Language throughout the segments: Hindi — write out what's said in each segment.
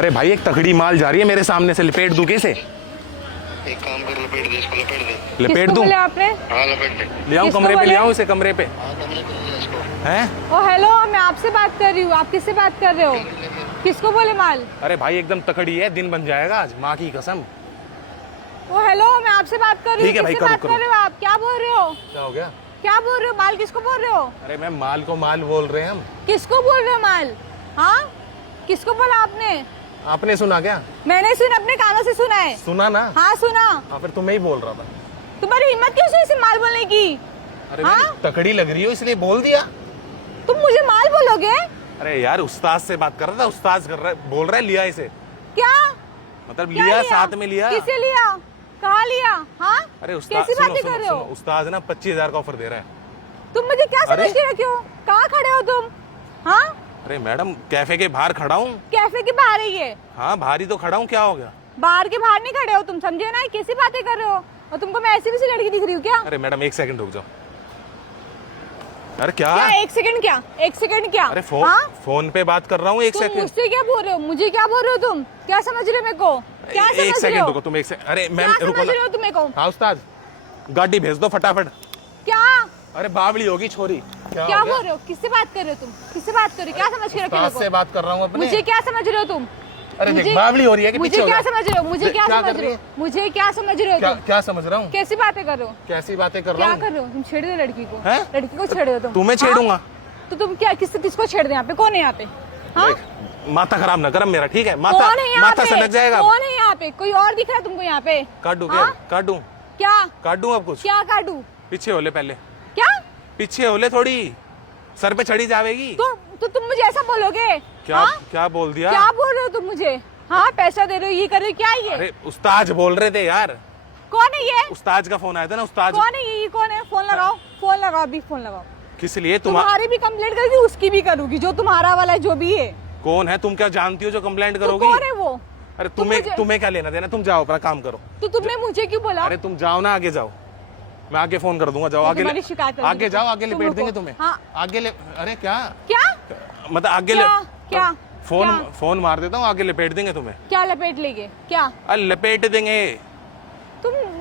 अरे भाई एक तगड़ी माल जा रही है मेरे सामने से, लपेट दूं कैसे? एक काम कर, लपेट दे इसको, लपेट दे। लपेट किसको दूं? बोले आपने? हाँ लपेट दे। ले आऊं किसको कमरे पे, बोले? ले आऊं इसे कमरे पे? हाँ कमरे पे ले जा इसको। हैं? ओ हेलो, मैं आपसे बात कर रही हूँ। आप किससे बात कर रहे हो? किसको बोले माल? अरे भाई एकदम तकड़ी है, दिन बन जाएगा आज, माँ की कसम। ओ हेलो, मैं आपसे बात कर रही हूँ। ठीक है भाई, किससे करो, बात करो। कर रहे हो आप? क्या बोल रहे हो? क्या हो गया? क्या बोल रहे हो? माल किसको बोल रहे हो? अरे मैम माल को माल बोल रहे हैं हम। किसको बोल रहे हो माल? हाँ, किसको बोला आपने? आपने सुना क्या? मैंने सुना, अपने कानों से सुना है। सुना ना? हाँ सुना। हाँ फिर तुम्हें ही बोल रहा था। तुम्हारी हिम्मत कैसे हुई इसे माल बोलने की? अरे हाँ? मैम तकड़ी लग रही हो इसलिए बोल दिया। तुम मुझे माल बोलोगे? अरे यार उस्ताद से बात कर रहा था, उस्ताद कर रहा बोल रहा है लिया इसे, क्या? मतलब क्या लिया साथ में लिया। किसे लिया? कहाँ लिया? हाँ, अरे उस्ताद कैसी सुनो, बातें सुनो, कर रहे हो? सुनो, उस्ताद ना 25,000 का ऑफर दे रहा है। तुम मुझे क्या अरे? समझ के रखे हो? कहाँ खड़े हो तुम? हाँ, अरे मैडम कैफे के बाहर खड़ा हूँ। कैफे के बाहर है ये। हाँ बाहर ही तो खड़ा हूँ, क्या हो गया? बाहर के बाहर नहीं खड़े हो तुम, समझे ना? कैसी बातें कर रहे हो? और तुमको मैं ऐसी वैसी लड़की दिख रही हूँ क्या? अरे मैडम एक सेकंड रुक जाओ। अरे क्या? क्या एक सेकंड? क्या एक सेकंड? क्या? अरे फोन हाँ? फोन पे बात कर रहा हूँ, एक तुम सेकंड। मुझसे क्या बोल रहे हो? मुझे क्या बोल रहे हो तुम? क्या समझ रहे हो मेरे को? क्या एक समझ रहे सेकंड हो? रुको तुम, एक सेकंड। अरे मैम क्या रुको समझ ना। रहे हो तुम मेरे को? हाँ उस्ताद गाड़ी भेज दो फटाफट। क्या अरे बावली होगी छोरी। क्या हो गया? बोल रहे हो? किससे बात कर रहे हो तुम? किससे बात कर रहे हो? क्या समझ के रखे उस्ताद से मेरे को? बात कर रहा हूँ अपने। मुझे क्या समझ रहे हो तुम? अरे देख मुझे- बावली हो रही है कि मुझे पीछे हो क्या जा? समझ रहे हो? मुझे क्या क्या समझ कर रहे रही हो? मुझे क्या समझ रहे हो क्या तुम? क्या समझ रहा हूँ? कैसी बातें कर रहे हो? कैसी बातें कर क्या रहा कर हूँ? रहे हो तुम? छेड़ दो लड़की को। हैं? लड़की को छेड़ दो तुम। तुम्हें हाँ? छेड़ूंगा। तो तुम क्या किसको छेड़ दे? यहाँ पे कौन है? यहाँ पे हाँ? देख, माथा खराब ना करम मेरा, ठीक है? माथा कौन है यहाँ माथा पे? सनक जाएगा। कौन है यहाँ पे? कोई और दिख रहा है तुमको यहाँ पे? काट दूं क्या? हाँ? काट दूं? क्या काट दूं अब कुछ? क्या काटू? पीछे होले पहले, क्या पीछे होले थोड़ी, सर पे चढ़ी जाएगी। तो तुम मुझे ऐसा बोलोगे? क्या हाँ? क्या बोल दिया? क्या बोल रहे हो तुम मुझे? हाँ, पैसा दे रहे हो, ये कर रहे हो, क्या ये? अरे उस्ताद बोल रहे थे यार। कौन है ये? उस्ताद का फोन आया था ना, उस्ताद। कौन है ये? कौन है? फोन लगाओ, फोन लगाओ, अभी फोन लगाओ। किस लिए तुम्हारी भी कंप्लेंट करूंगी, उसकी भी करूंगी, जो तुम्हारा वाला है, जो भी है। कौन है? तुम क्या जानती हो जो कंप्लेंट तो करोगी? कौन है वो? अरे तुम मुझे- तुम्हें क्या लेना देना? तुम जाओ अपना काम करो। तो तुमने मुझे क्यों बोला? अरे तुम जाओ ना, आगे जाओ, मैं आगे फोन कर दूंगा। जाओ मैं आगे तुम्हारी शिकायत करूंगी। आगे जाओ, आगे तुम लपेट रुको। देंगे तुम्हें। हाँ। आगे ले। अरे क्या क्या मतलब आगे क्या? क्या? फोन क्या? फोन मार देता हूँ, आगे लपेट देंगे तुम्हें। क्या लपेट लेंगे? क्या अरे लपेट देंगे।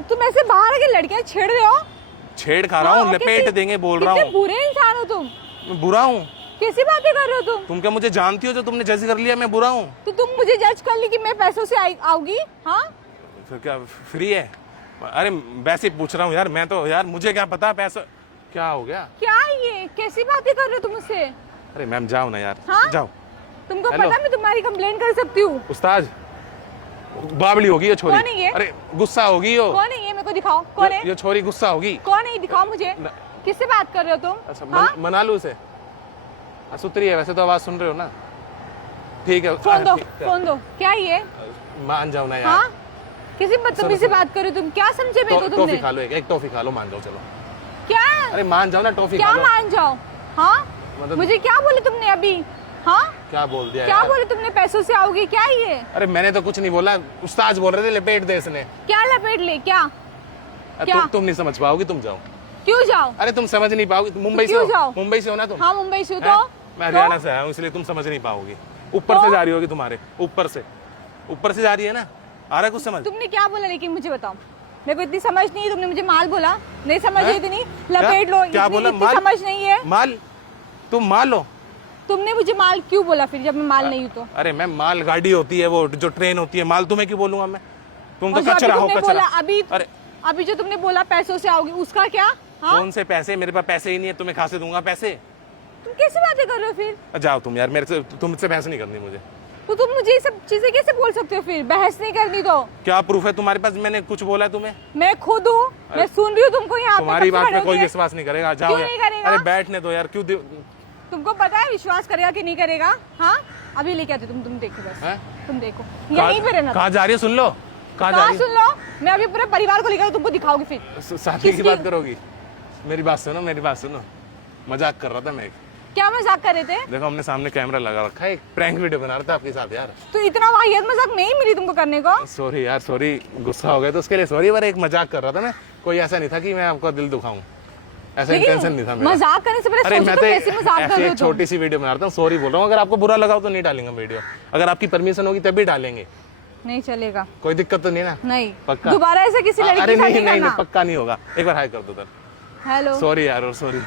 तुम ऐसे बाहर आके लड़कियां छेड़ रहे हो? छेड़ खा रहा हूँ, हाँ, लपेट कितने- देंगे बोल रहा कितने हूँ। बुरे इंसान हो तुम। मैं बुरा हूँ? कैसी बातें कर रहे हो तुम? तुम क्या मुझे जानती हो जो तुमने जज कर लिया मैं बुरा हूँ? तो तुम मुझे जज कर ली कि मैं पैसों से आऊंगी? हाँ, फिर क्या फ्री है? अरे वैसे ही पूछ रहा हूँ यार, मैं तो यार मुझे क्या पता पैसा। क्या हो गया? क्या ये? कैसी बातें कर रहे हो तुम मुझसे? अरे मैम जाओ ना यार। हाँ? जाओ। तुमको हेलो। पता मैं तुम्हारी कंप्लेंट कर सकती हूँ? उस्ताद बावली होगी ये छोरी। कौन है ये? अरे गुस्सा होगी यो। कौन है ये? मेरे को दिखाओ, कौन है? ये छोरी गुस्सा होगी। कौन है ये? दिखाओ मुझे। न- किससे बात कर रहे हो तुम? अच्छा हाँ? मना लूं उसे? सुतरी है वैसे तो, आवाज सुन रहे हो ना? ठीक है। फोन दो, ठीक है। फोन दो। क्या ये? मान जाओ ना यार। हाँ, किसी बदतमीजी से बात कर रहे हो तुम? क्या समझे मेरे को टॉफी तुमने? खा लो, एक टॉफी खा लो, मान जाओ चलो। क्या? अरे मान जाओ ना, टॉफी क्या खा लो। मान जाओ? हाँ, मतलब- मुझे क्या बोले तुमने अभी? हाँ, क्या बोल दिया क्या यार? बोले तुमने? पैसों से आओगी? क्या ये? अरे मैंने तो कुछ नहीं बोला, उस्ताद बोल रहे थे लपेट दे इसने। क्या लपेट ले? क्या? क्या? तुम नहीं समझ पाओगी, तुम जाओ। क्यों जाओ? अरे तुम समझ नहीं पाओगी, तुम मुंबई से क्यों हो? जाओ? मुंबई से हो ना तुम? हाँ, मुंबई से हो हैं? तो? मैं हरियाणा से आया हूँ, इसलिए तुम समझ नहीं पाओगी। ऊपर तो? से जा रही होगी तुम्हारे, ऊपर से जा रही है ना। आ रहा है कुछ समझ? तुमने क्या बोला लेकिन मुझे बताओ। मेरे को इतनी समझ नहीं है, तुमने मुझे माल बोला, नहीं समझ हैं? है इतनी, लपेट लो, क्या इतनी बोला? इतनी समझ नहीं है। माल? तुम माल हो? तुमने मुझे माल क्यों बोला फिर, जब मैं माल नहीं हूँ तो? अरे मैम माल गाड़ी होती है, वो जो ट्रेन होती है, माल तुम्हें क्यों बोलूंगा मैं? तुम तो और जो अभी कचरा हो, तुमने बोला, कचरा। अभी अरे अभी जो तुमने बोला पैसों से आओगी, उसका क्या? हाँ, कौन से पैसे? मेरे पास पैसे ही नहीं है, तुम्हें कहाँ से दूंगा पैसे? तुम कैसी बातें कर रहे हो फिर? जाओ तुम यार, मेरे से तुमसे बहस नहीं करनी मुझे। तो तुम मुझे ये सब चीजें कैसे बोल सकते हो फिर? बहस नहीं करनी तो? क्या प्रूफ है तुम्हारे पास मैंने कुछ बोला है तुम्हें? मैं खुद हूँ, मैं सुन रही हूँ तुमको यहाँ पे, तुम्हारी कब से बात पे खड़े कोई होके। विश्वास नहीं करेगा, जाओ क्यों यार। नहीं करेगा? अरे बैठने दो यार, क्यों तुमको पता है विश्वास करेगा कि नहीं करेगा? हाँ, अभी लेके आते तुम देखो बस। हैं? तुम देखो यहीं पे रहना। कहाँ जा रही है? सुन लो, कहाँ जा कहाँ रही सुन लो? मैं अभी पूरे परिवार को लेकर तुमको दिखाऊंगी फिर। है? शादी की किसकी? बात करोगी? मेरी बात सुनो, मेरी बात सुनो। मजाक कर रहा था मैं। क्या मजाक कर रहे थे? देखो हमने सामने कैमरा लगा रखा है, एक प्रैंक वीडियो बना रहा था आपके साथ यार। तो इतना वाहियत मजाक नहीं मिली तुमको करने को? सॉरी यार, सॉरी, गुस्सा हो गया तो उसके लिए सॉरी, पर एक मजाक कर रहा था मैं, कोई ऐसा नहीं था कि मैं आपका दिल दुखाऊं। ऐसा लेकिन इंटेंशन नहीं था मेरा। मजाक करने से पहले अरे सोचो मैं तो तो कैसी मजाक कर ऐसे रहे हो एक तुम? छोटी सी वीडियो बना रहा हूँ, सॉरी बोल रहा हूँ। अगर आपको बुरा लगा हो तो नहीं डालेंगे वीडियो, अगर आपकी परमिशन होगी तभी डालेंगे। नहीं चलेगा, कोई दिक्कत तो नहीं ना? नहीं पक्का? दोबारा ऐसे किसी लड़की अरे के साथ नहीं नहीं नहीं करना। पक्का नहीं होगा, एक बार हाय कर दो सर। हेलो सॉरी यार, और सॉरी।